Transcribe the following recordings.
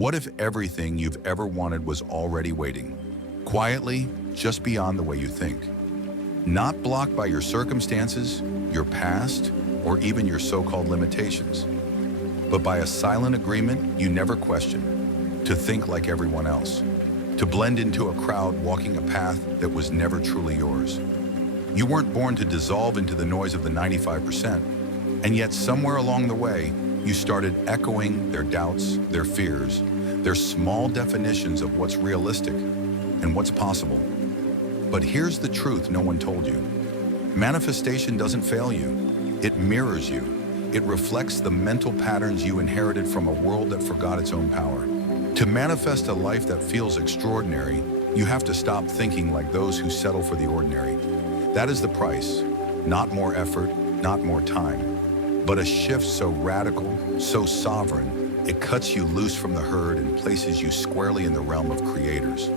What if everything you've ever wanted was already waiting, quietly, just beyond the way you think? Not blocked by your circumstances, your past, or even your so-called limitations, but by a silent agreement you never question, to think like everyone else, to blend into a crowd walking a path that was never truly yours. You weren't born to dissolve into the noise of the 95%, and yet somewhere along the way, you started echoing their doubts, their fears, their small definitions of what's realistic and what's possible. But here's the truth no one told you. Manifestation doesn't fail you. It mirrors you. It reflects the mental patterns you inherited from a world that forgot its own power. To manifest a life that feels extraordinary, you have to stop thinking like those who settle for the ordinary. That is the price. Not more effort, not more time, but a shift so radical, so sovereign, it cuts you loose from the herd and places you squarely in the realm of creators.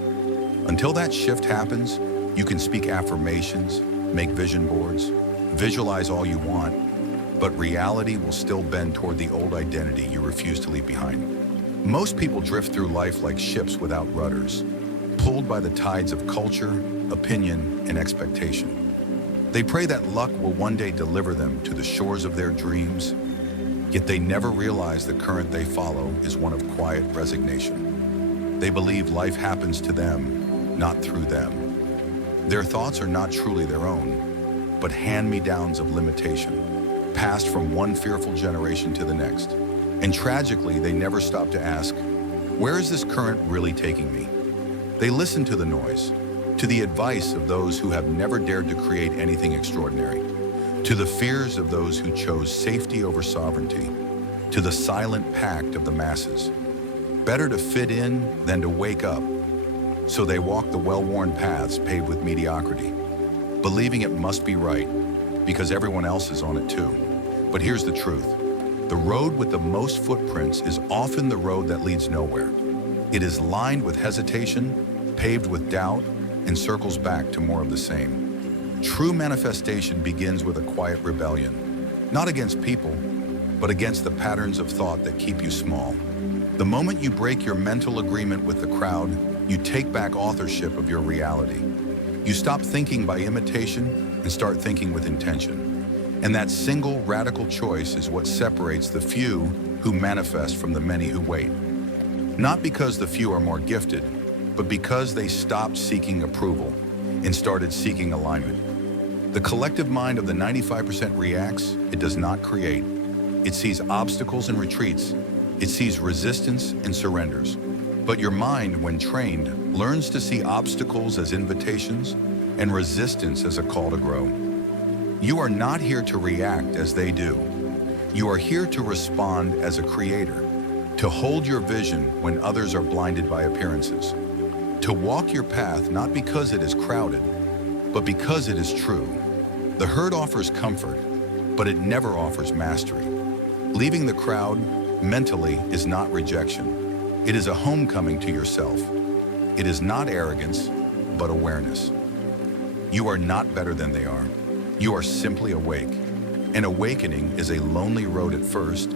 Until that shift happens, you can speak affirmations, make vision boards, visualize all you want, but reality will still bend toward the old identity you refuse to leave behind. Most people drift through life like ships without rudders, pulled by the tides of culture, opinion, and expectation. They pray that luck will one day deliver them to the shores of their dreams, yet they never realize the current they follow is one of quiet resignation. They believe life happens to them, not through them. Their thoughts are not truly their own, but hand-me-downs of limitation, passed from one fearful generation to the next. And tragically, they never stop to ask, where is this current really taking me? They listen to the noise, to the advice of those who have never dared to create anything extraordinary, to the fears of those who chose safety over sovereignty, to the silent pact of the masses. Better to fit in than to wake up. So they walk the well-worn paths paved with mediocrity, believing it must be right because everyone else is on it too. But here's the truth. The road with the most footprints is often the road that leads nowhere. It is lined with hesitation, paved with doubt, and circles back to more of the same. True manifestation begins with a quiet rebellion, not against people, but against the patterns of thought that keep you small. The moment you break your mental agreement with the crowd, you take back authorship of your reality. You stop thinking by imitation and start thinking with intention. And that single radical choice is what separates the few who manifest from the many who wait. Not because the few are more gifted, but because they stopped seeking approval and started seeking alignment. The collective mind of the 95% reacts, it does not create. It sees obstacles and retreats. It sees resistance and surrenders. But your mind, when trained, learns to see obstacles as invitations and resistance as a call to grow. You are not here to react as they do. You are here to respond as a creator, to hold your vision when others are blinded by appearances, to walk your path not because it is crowded, but because it is true. The herd offers comfort, but it never offers mastery. Leaving the crowd mentally is not rejection. It is a homecoming to yourself. It is not arrogance, but awareness. You are not better than they are. You are simply awake. An awakening is a lonely road at first,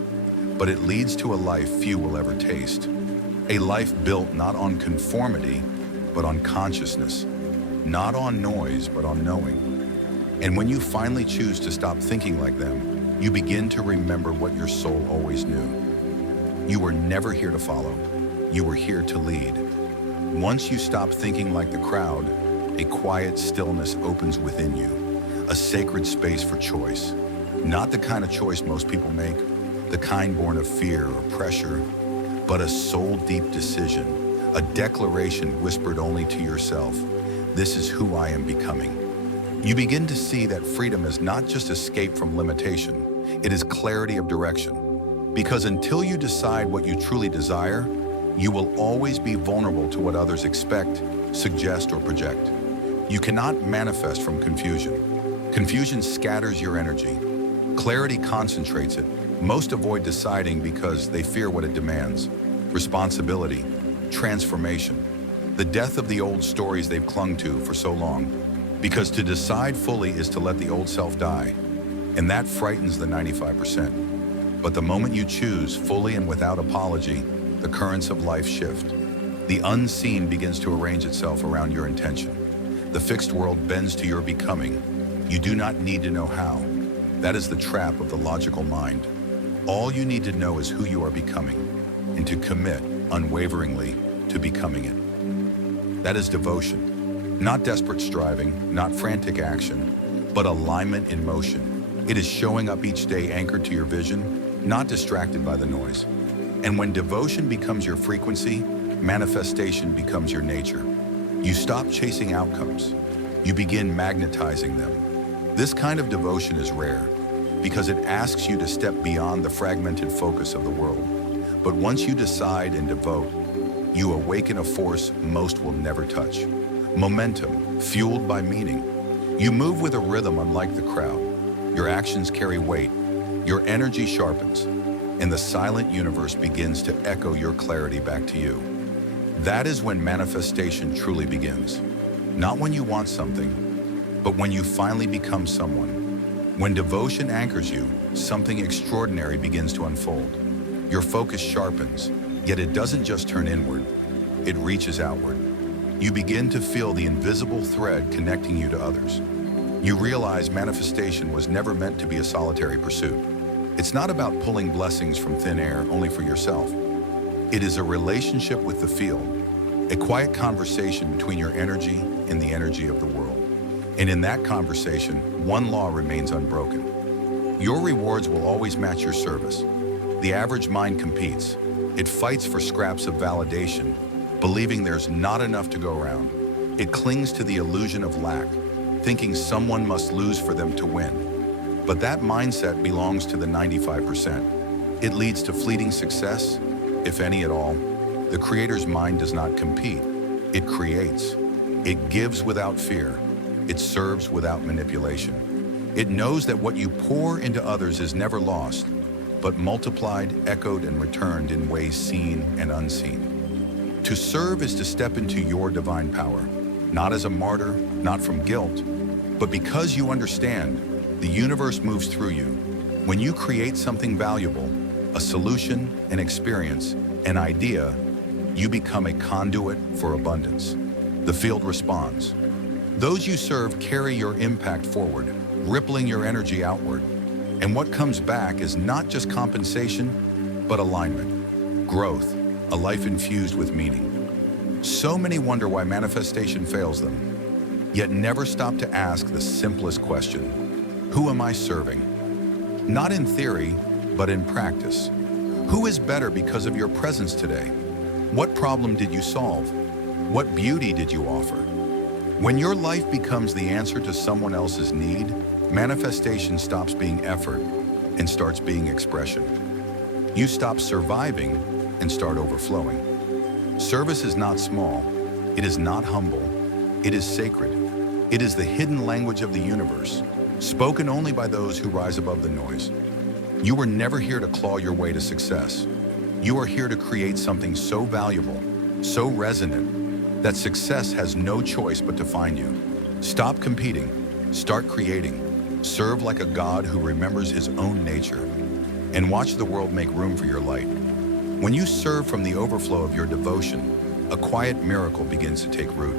but it leads to a life few will ever taste. A life built not on conformity, but on consciousness. Not on noise, but on knowing. And when you finally choose to stop thinking like them, you begin to remember what your soul always knew. You were never here to follow. You were here to lead. Once you stop thinking like the crowd, a quiet stillness opens within you. A sacred space for choice. Not the kind of choice most people make, the kind born of fear or pressure, but a soul-deep decision, a declaration whispered only to yourself. This is who I am becoming. You begin to see that freedom is not just escape from limitation, it is clarity of direction. Because until you decide what you truly desire, you will always be vulnerable to what others expect, suggest, or project. You cannot manifest from confusion. Confusion scatters your energy. Clarity concentrates it. Most avoid deciding because they fear what it demands. Responsibility, transformation, the death of the old stories they've clung to for so long. Because to decide fully is to let the old self die. And that frightens the 95%. But the moment you choose fully and without apology, the currents of life shift. The unseen begins to arrange itself around your intention. The fixed world bends to your becoming. You do not need to know how. That is the trap of the logical mind. All you need to know is who you are becoming, and to commit unwaveringly to becoming it. That is devotion. Not desperate striving, not frantic action, but alignment in motion. It is showing up each day anchored to your vision, not distracted by the noise. And when devotion becomes your frequency, manifestation becomes your nature. You stop chasing outcomes. You begin magnetizing them. This kind of devotion is rare because it asks you to step beyond the fragmented focus of the world. But once you decide and devote, you awaken a force most will never touch. Momentum, fueled by meaning. You move with a rhythm unlike the crowd. Your actions carry weight. Your energy sharpens. And the silent universe begins to echo your clarity back to you. That is when manifestation truly begins. Not when you want something, but when you finally become someone. When devotion anchors you, something extraordinary begins to unfold. Your focus sharpens, yet it doesn't just turn inward, it reaches outward. You begin to feel the invisible thread connecting you to others. You realize manifestation was never meant to be a solitary pursuit. It's not about pulling blessings from thin air only for yourself. It is a relationship with the field, a quiet conversation between your energy and the energy of the world. And in that conversation, one law remains unbroken. Your rewards will always match your service. The average mind competes. It fights for scraps of validation, believing there's not enough to go around. It clings to the illusion of lack, thinking someone must lose for them to win. But that mindset belongs to the 95%. It leads to fleeting success, if any at all. The creator's mind does not compete. It creates. It gives without fear. It serves without manipulation. It knows that what you pour into others is never lost, but multiplied, echoed, and returned in ways seen and unseen. To serve is to step into your divine power, not as a martyr, not from guilt, but because you understand the universe moves through you. When you create something valuable, a solution, an experience, an idea, you become a conduit for abundance. The field responds. Those you serve carry your impact forward, rippling your energy outward. And what comes back is not just compensation, but alignment, growth, a life infused with meaning. So many wonder why manifestation fails them, yet never stop to ask the simplest question: who am I serving? Not in theory, but in practice. Who is better because of your presence today? What problem did you solve? What beauty did you offer? When your life becomes the answer to someone else's need, manifestation stops being effort and starts being expression. You stop surviving and start overflowing. Service is not small. It is not humble. It is sacred. It is the hidden language of the universe, spoken only by those who rise above the noise. You were never here to claw your way to success. You are here to create something so valuable, so resonant, that success has no choice but to find you. Stop competing. Start creating. Serve like a God who remembers his own nature. And watch the world make room for your light. When you serve from the overflow of your devotion, a quiet miracle begins to take root.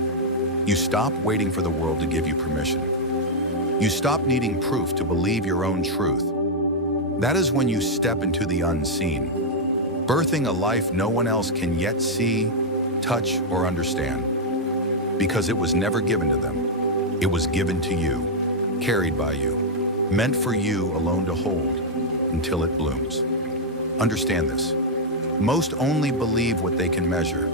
You stop waiting for the world to give you permission. You stop needing proof to believe your own truth. That is when you step into the unseen, birthing a life no one else can yet see, touch, or understand. Because it was never given to them. It was given to you, carried by you, meant for you alone to hold until it blooms. Understand this. Most only believe what they can measure.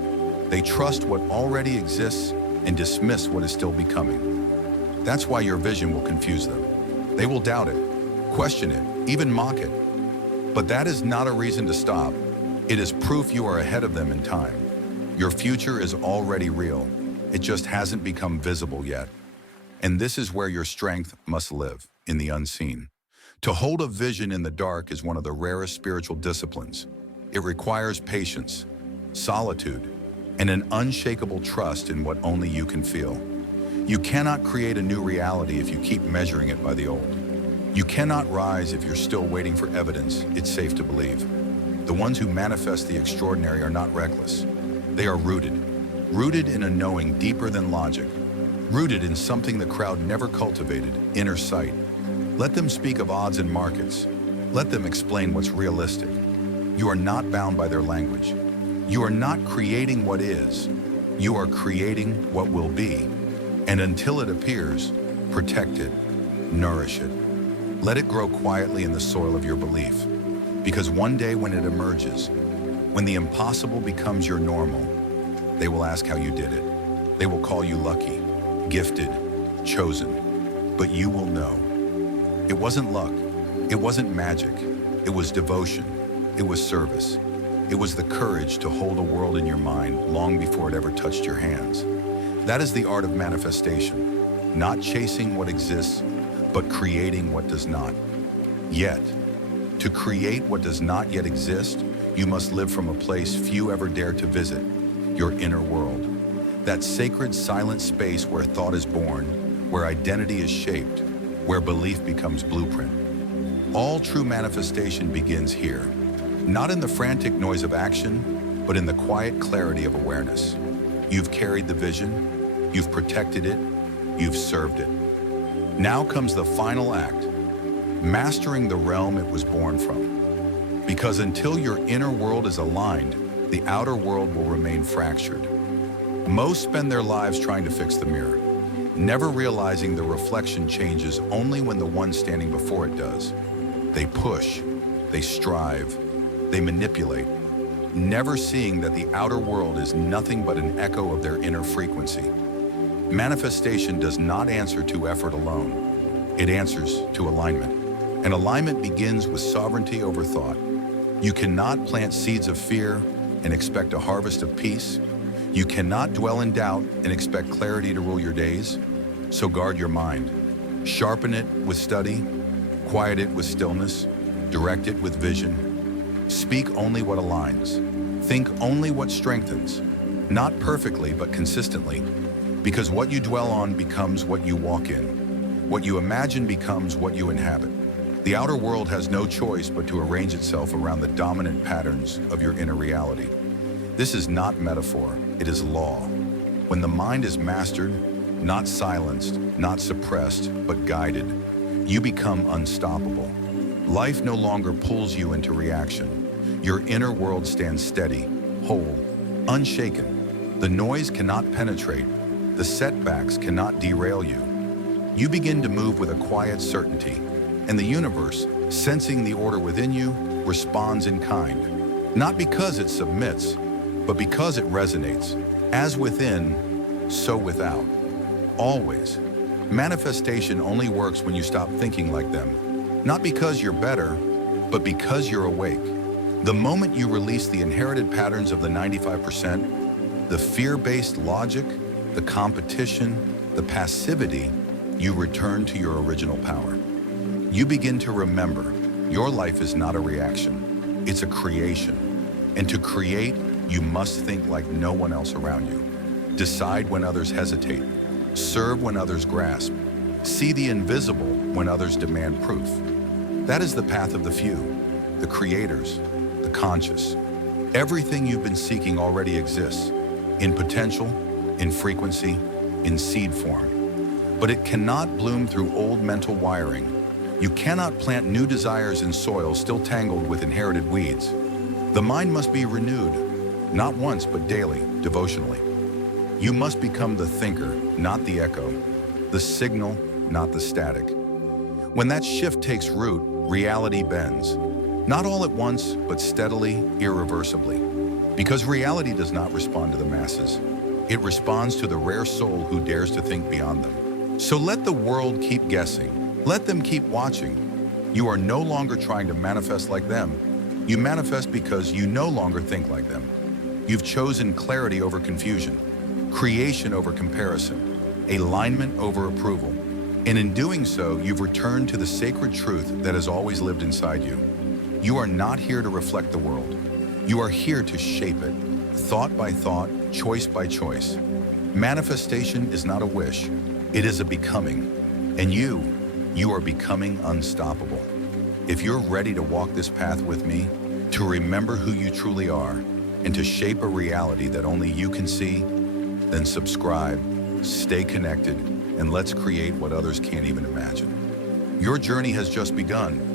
They trust what already exists and dismiss what is still becoming. That's why your vision will confuse them. They will doubt it, question it, even mock it. But that is not a reason to stop. It is proof you are ahead of them in time. Your future is already real. It just hasn't become visible yet. And this is where your strength must live, in the unseen. To hold a vision in the dark is one of the rarest spiritual disciplines. It requires patience, solitude, and an unshakable trust in what only you can feel. You cannot create a new reality if you keep measuring it by the old. You cannot rise if you're still waiting for evidence it's safe to believe. The ones who manifest the extraordinary are not reckless. They are rooted. Rooted in a knowing deeper than logic. Rooted in something the crowd never cultivated, inner sight. Let them speak of odds and markets. Let them explain what's realistic. You are not bound by their language. You are not creating what is. You are creating what will be. And until it appears, protect it, nourish it. Let it grow quietly in the soil of your belief. Because one day when it emerges, when the impossible becomes your normal, they will ask how you did it. They will call you lucky, gifted, chosen. But you will know. It wasn't luck. It wasn't magic. It was devotion. It was service. It was the courage to hold a world in your mind long before it ever touched your hands. That is the art of manifestation. Not chasing what exists, but creating what does not. Yet, to create what does not yet exist, you must live from a place few ever dare to visit, your inner world. That sacred, silent space where thought is born, where identity is shaped, where belief becomes blueprint. All true manifestation begins here, not in the frantic noise of action, but in the quiet clarity of awareness. You've carried the vision, you've protected it, you've served it. Now comes the final act, mastering the realm it was born from. Because until your inner world is aligned, the outer world will remain fractured. Most spend their lives trying to fix the mirror, never realizing the reflection changes only when the one standing before it does. They push, they strive, they manipulate, never seeing that the outer world is nothing but an echo of their inner frequency. Manifestation does not answer to effort alone. It answers to alignment. And alignment begins with sovereignty over thought. You cannot plant seeds of fear and expect a harvest of peace. You cannot dwell in doubt and expect clarity to rule your days. So guard your mind. Sharpen it with study, quiet it with stillness, direct it with vision. Speak only what aligns. Think only what strengthens. Not perfectly, but consistently. Because what you dwell on becomes what you walk in. What you imagine becomes what you inhabit. The outer world has no choice but to arrange itself around the dominant patterns of your inner reality. This is not metaphor, it is law. When the mind is mastered, not silenced, not suppressed, but guided, you become unstoppable. Life no longer pulls you into reaction. Your inner world stands steady, whole, unshaken. The noise cannot penetrate. The setbacks cannot derail you. You begin to move with a quiet certainty, and the universe, sensing the order within you, responds in kind. Not because it submits, but because it resonates. As within, so without. Always. Manifestation only works when you stop thinking like them. Not because you're better, but because you're awake. The moment you release the inherited patterns of the 95%, the fear-based logic, the competition, the passivity, you return to your original power. You begin to remember, your life is not a reaction, it's a creation. And to create, you must think like no one else around you. Decide when others hesitate, serve when others grasp, see the invisible when others demand proof. That is the path of the few, the creators, the conscious. Everything you've been seeking already exists, in potential, in frequency, in seed form. But it cannot bloom through old mental wiring. You cannot plant new desires in soil still tangled with inherited weeds. The mind must be renewed, not once but daily, devotionally. You must become the thinker, not the echo, the signal, not the static. When that shift takes root, reality bends. Not all at once, but steadily, irreversibly. Because reality does not respond to the masses. It responds to the rare soul who dares to think beyond them. So let the world keep guessing. Let them keep watching. You are no longer trying to manifest like them. You manifest because you no longer think like them. You've chosen clarity over confusion, creation over comparison, alignment over approval. And in doing so, you've returned to the sacred truth that has always lived inside you. You are not here to reflect the world. You are here to shape it, thought by thought, choice by choice. Manifestation is not a wish, it is a becoming. And you are becoming unstoppable. If you're ready to walk this path with me, to remember who you truly are, and to shape a reality that only you can see, then subscribe, stay connected, and let's create what others can't even imagine. Your journey has just begun.